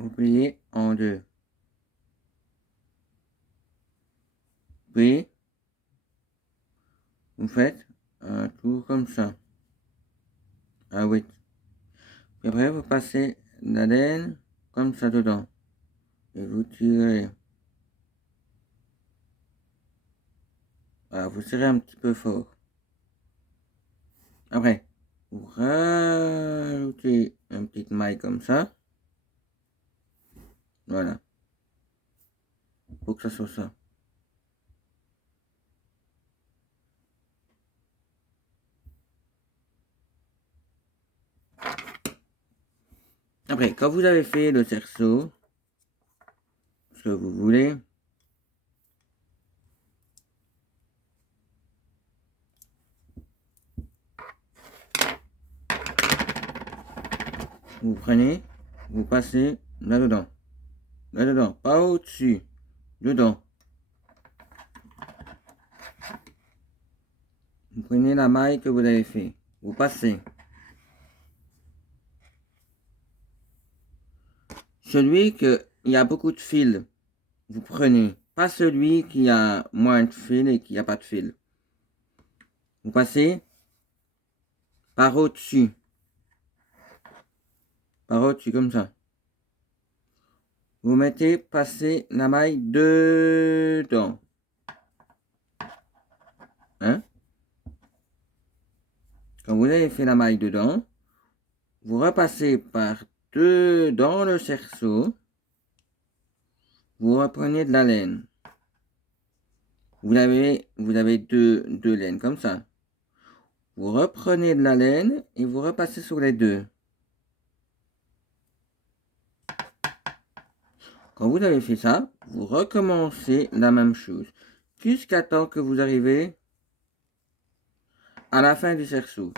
vous pliez en deux. Puis, vous faites un tour comme ça. Ah oui. Puis après, vous passez la laine comme ça dedans. Et vous tirez. Voilà, vous tirez un petit peu fort. Après, vous rajoutez une petite maille comme ça. Voilà. Pour que ça soit ça. Après, quand vous avez fait le cerceau, ce que vous voulez, vous prenez, vous passez là-dedans. Là-dedans, pas au-dessus. Dedans. Vous prenez la maille que vous avez fait. Vous passez. Celui qu'il y a beaucoup de fils, vous prenez. Pas celui qui a moins de fils et qui n'a pas de fil. Vous passez par au-dessus. Par au-dessus, comme ça. Vous mettez, passez la maille dedans. Hein? Quand vous avez fait la maille dedans, vous repassez par dedans le cerceau. Vous reprenez de la laine. Vous avez deux laines comme ça. Vous reprenez de la laine et vous repassez sur les deux. Quand vous avez fait ça, vous recommencez la même chose jusqu'à temps que vous arrivez à la fin du cerceau.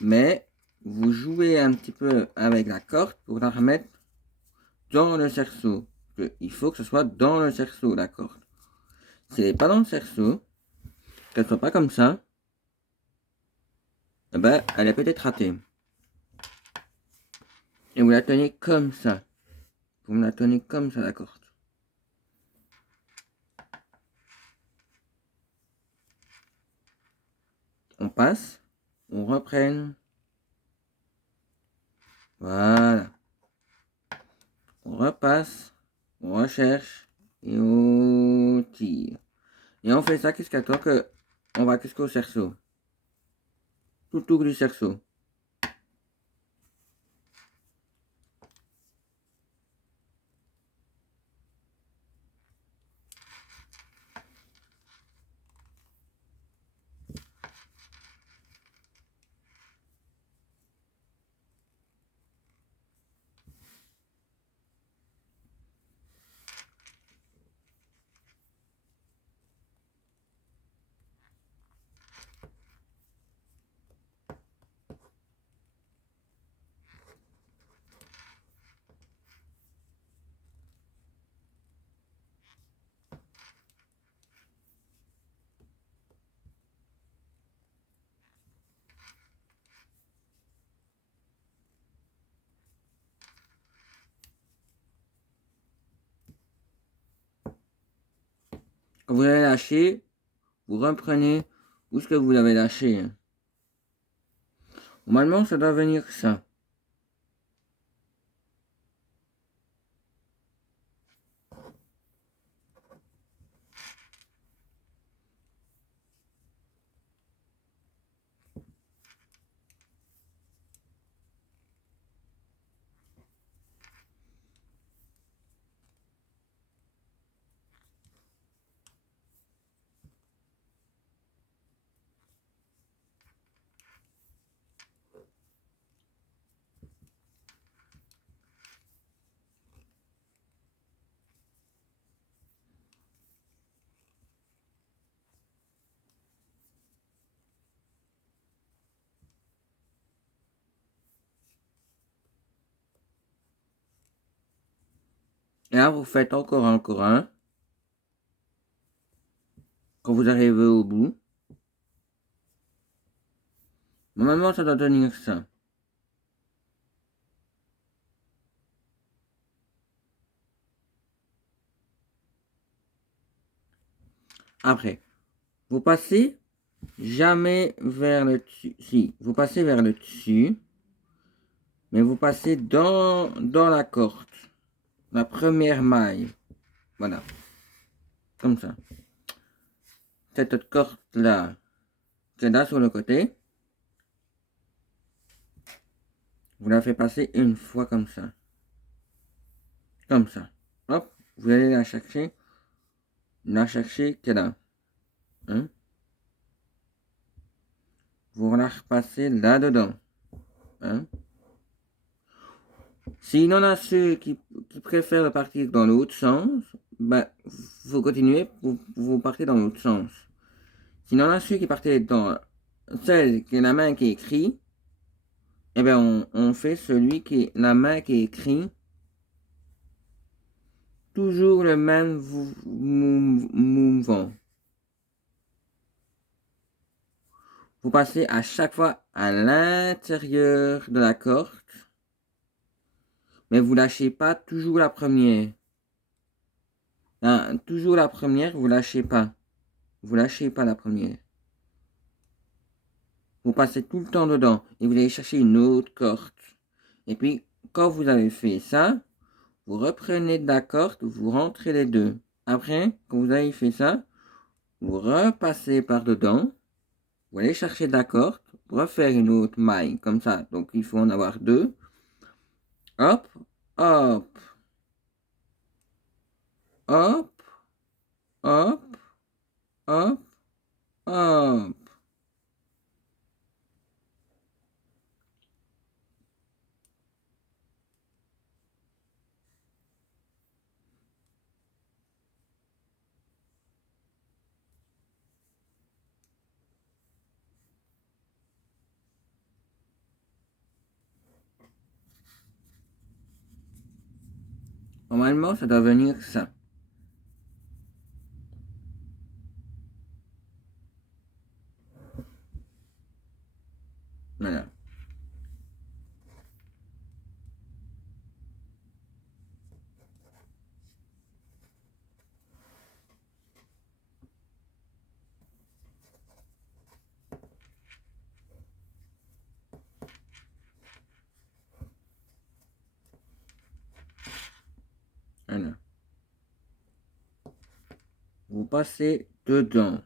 Mais vous jouez un petit peu avec la corde pour la remettre dans le cerceau. Il faut que ce soit dans le cerceau, la corde. Si elle n'est pas dans le cerceau, qu'elle ne soit pas comme ça, eh ben, elle est peut-être ratée. Et vous la tenez comme ça. Vous me la tenez comme ça, la corde. On passe, on reprenne. Voilà. On repasse, on recherche et on tire. Et on fait ça jusqu'à temps que on va jusqu'au cerceau. Tout autour du cerceau. Quand vous avez lâché, vous reprenez où ce que vous avez lâché. Normalement, ça doit venir ça. Et là, vous faites encore un. Quand vous arrivez au bout, Normalement, ça doit tenir ça. Après, vous passez jamais vers le dessus. Si, vous passez vers le dessus, mais vous passez dans la corde. La première maille. Voilà. Comme ça. Cette corde-là, qui est là sur le côté, vous la faites passer une fois comme ça. Comme ça. Hop, vous allez la chercher qui est là. Hein? Vous la repassez là-dedans. Hein? S'il y en a ceux qui préfèrent partir dans l'autre sens, ben, vous continuez, vous partez dans l'autre sens. S'il y en a ceux qui partent dans celle qui est la main qui écrit, eh bien, on fait celui qui est la main qui écrit. Toujours le même mouvement. Vous passez à chaque fois à l'intérieur de la corde, mais vous lâchez pas toujours la première. Hein, toujours la première, vous lâchez pas. Vous lâchez pas la première. Vous passez tout le temps dedans et vous allez chercher une autre corde. Et puis, quand vous avez fait ça, vous reprenez de la corde, vous rentrez les deux. Après, quand vous avez fait ça, vous repassez par dedans, vous allez chercher de la corde, refaire une autre maille comme ça. Donc, il faut en avoir deux. Hop, hop, hop, hop, hop, hop. Normalement, ça doit venir ça. Voilà. Voilà. Vous passez dedans.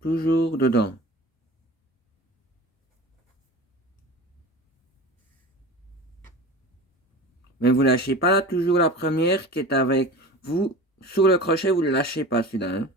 Toujours dedans. Mais vous lâchez pas là, toujours la première qui est avec vous. Sur le crochet, vous ne le lâchez pas celui-là. Hein.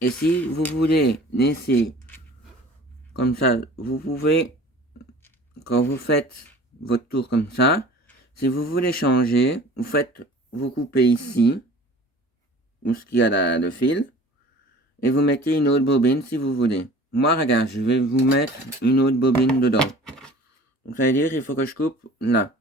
Et si vous voulez laisser comme ça, vous pouvez, quand vous faites votre tour comme ça, si vous voulez changer, vous coupez ici, où ce qu'il y a le fil, et vous mettez une autre bobine si vous voulez. moi, regarde, je vais vous mettre une autre bobine dedans. Donc, ça veut dire qu'il faut que je coupe là.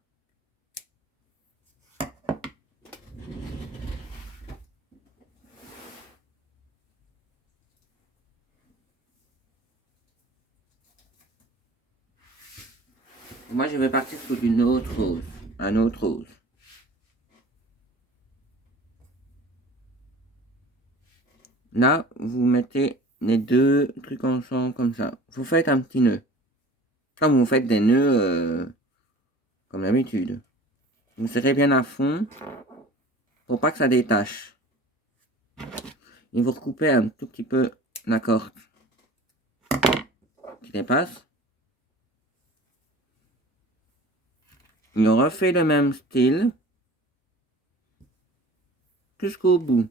Moi, je vais partir sur une autre rose. Un autre rose. Là, vous mettez les deux trucs ensemble comme ça. Vous faites un petit nœud. Comme vous faites des nœuds comme d'habitude. Vous serrez bien à fond pour pas que ça détache. Et vous recoupez un tout petit peu la corde qui dépasse. Et on refait le même style jusqu'au bout.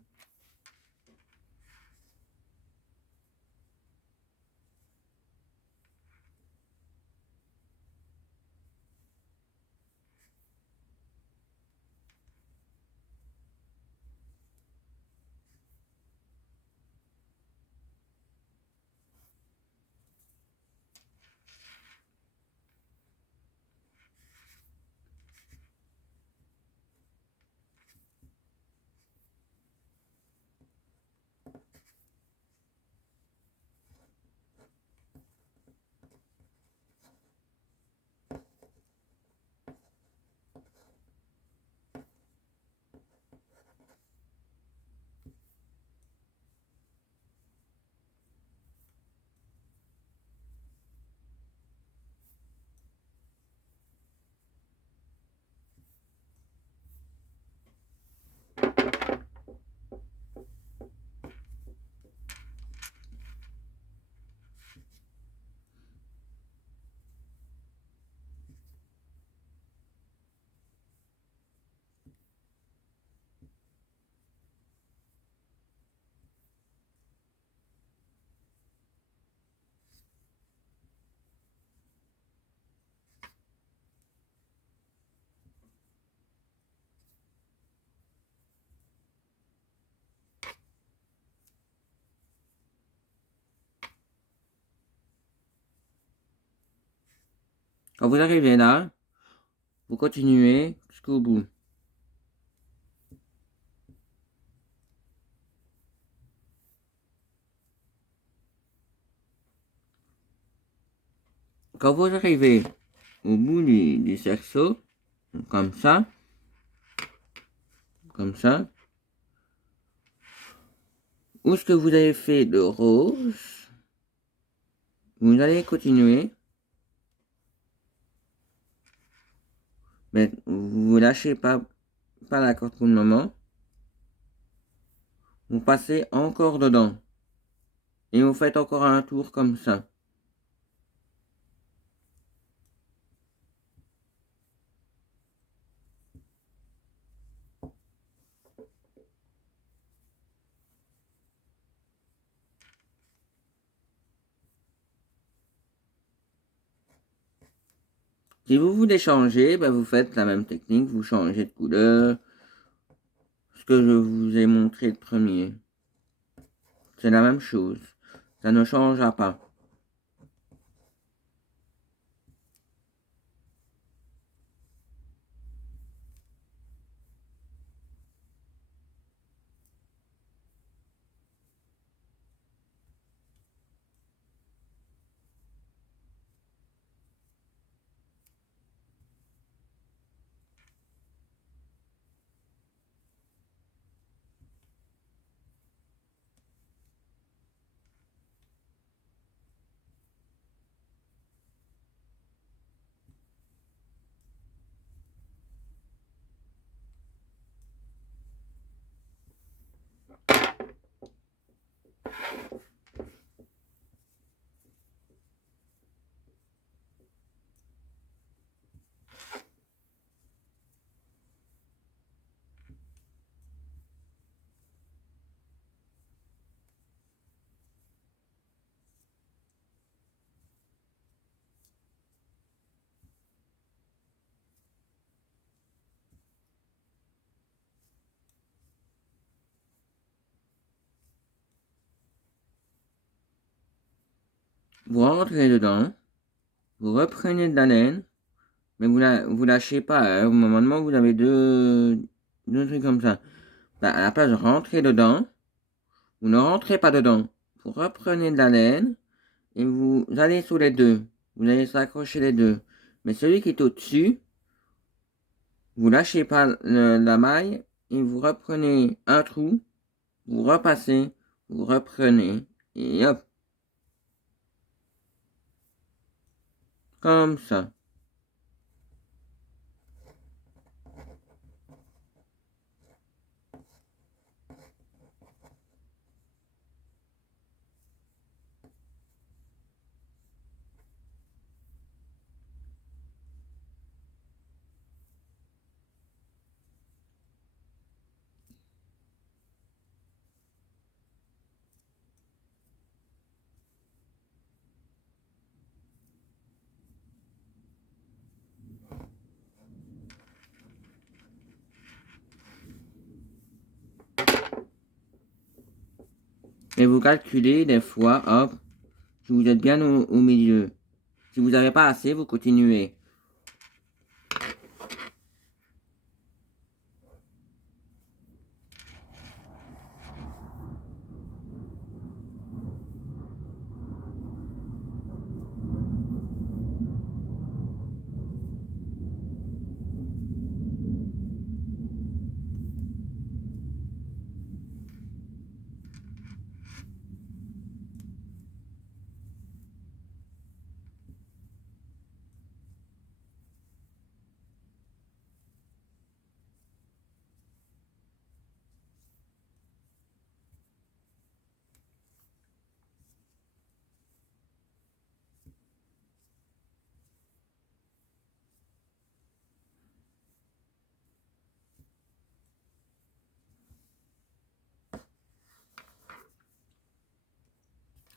Quand vous arrivez là, vous continuez jusqu'au bout. Quand vous arrivez au bout du cerceau, comme ça, où ce que vous avez fait de rose, vous allez continuer, mais vous lâchez pas la corde pour le moment. Vous passez encore dedans et vous faites encore un tour comme ça. Si vous voulez changer, ben vous faites la même technique, vous changez de couleur, ce que je vous ai montré le premier. C'est la même chose, ça ne changera pas. vous rentrez dedans, vous reprenez de la laine, mais vous lâchez pas, hein. Au moment où vous avez deux trucs comme ça. Bah, à la place de rentrer dedans, vous ne rentrez pas dedans. Vous reprenez de la laine et vous allez sur les deux. Vous allez s'accrocher les deux. Mais celui qui est au-dessus, vous lâchez pas la maille et vous reprenez un trou, vous repassez, vous reprenez et hop, comme ça. Et vous calculez des fois, hop, si vous êtes bien au milieu. Si vous n'avez pas assez, vous continuez.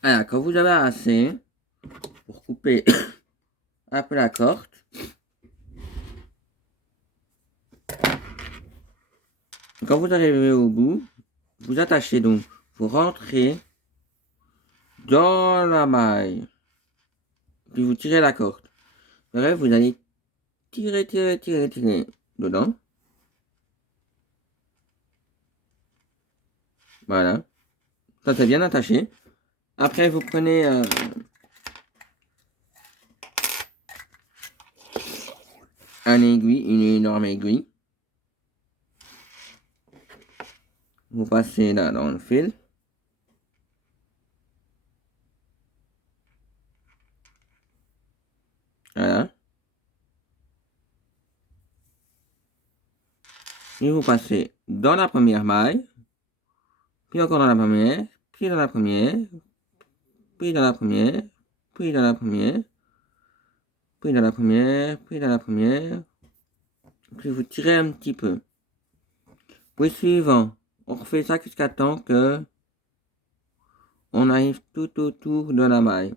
Alors, quand vous avez assez, pour couper un peu la corde, quand vous arrivez au bout, vous attachez donc, vous rentrez dans la maille, puis vous tirez la corde. Après, vous allez tirer dedans. Voilà. Ça, c'est bien attaché. Après, vous prenez un aiguille, une énorme aiguille. Vous passez là dans le fil. Voilà. Et vous passez dans la première maille, puis encore dans la première, puis dans la première, puis dans la première, puis dans la première, puis dans la première, puis dans la première, puis vous tirez un petit peu. Puis suivant, on refait ça jusqu'à temps que on arrive tout autour de la maille.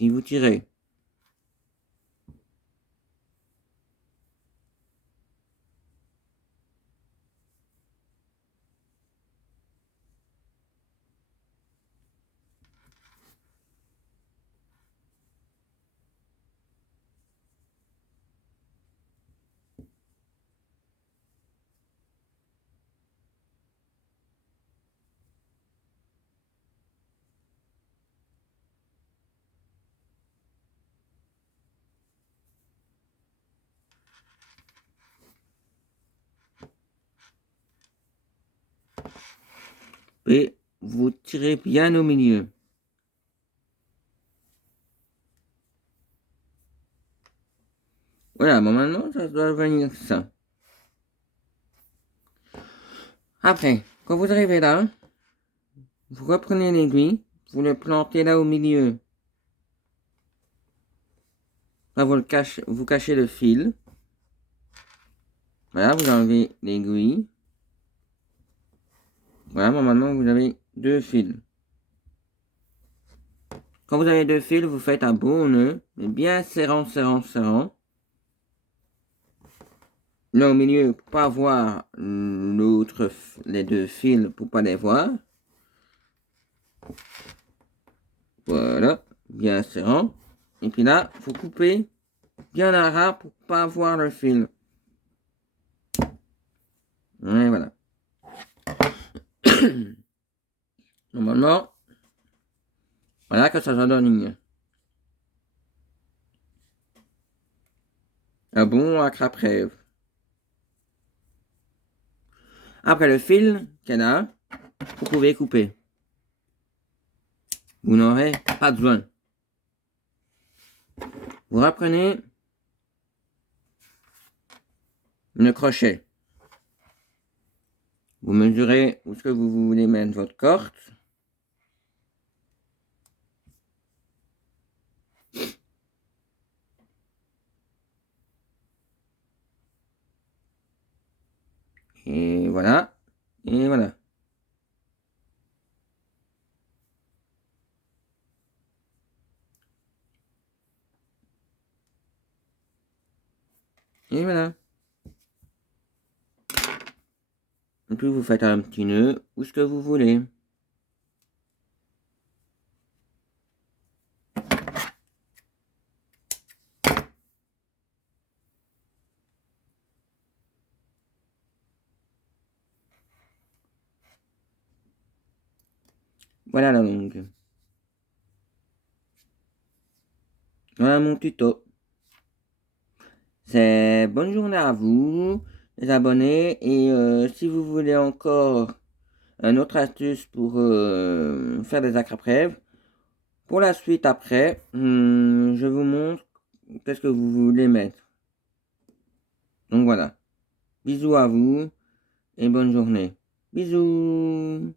Et vous tirez. Et vous tirez bien au milieu. Voilà, normalement, ça doit venir ça. Après, quand vous arrivez là, vous reprenez l'aiguille, vous le plantez là au milieu. Là, vous cachez le fil. Voilà, vous enlevez l'aiguille. Voilà, normalement, vous avez deux fils. Quand vous avez deux fils, vous faites un beau nœud, mais bien serrant. Là, au milieu, pour pas voir les deux fils, pour pas les voir. Voilà, bien serrant. Et puis là, faut couper bien à ras pour pas voir le fil. Et voilà. Normalement, voilà que ça donne un bon accrape-rêve. Après le fil qu'il y a, vous pouvez couper. Vous n'aurez pas besoin. Vous reprenez le crochet. Vous mesurez où est-ce que vous voulez mettre votre corde. Et voilà. Et voilà. Et voilà. Et puis vous faites un petit nœud où ce que vous voulez. Voilà la longue. Voilà mon tuto. C'est bonne journée à vous, les abonnés. Et si vous voulez encore un autre astuce pour faire des accrape-rêves, pour la suite après, je vous montre qu'est-ce que vous voulez mettre. Donc voilà. Bisous à vous et bonne journée. Bisous.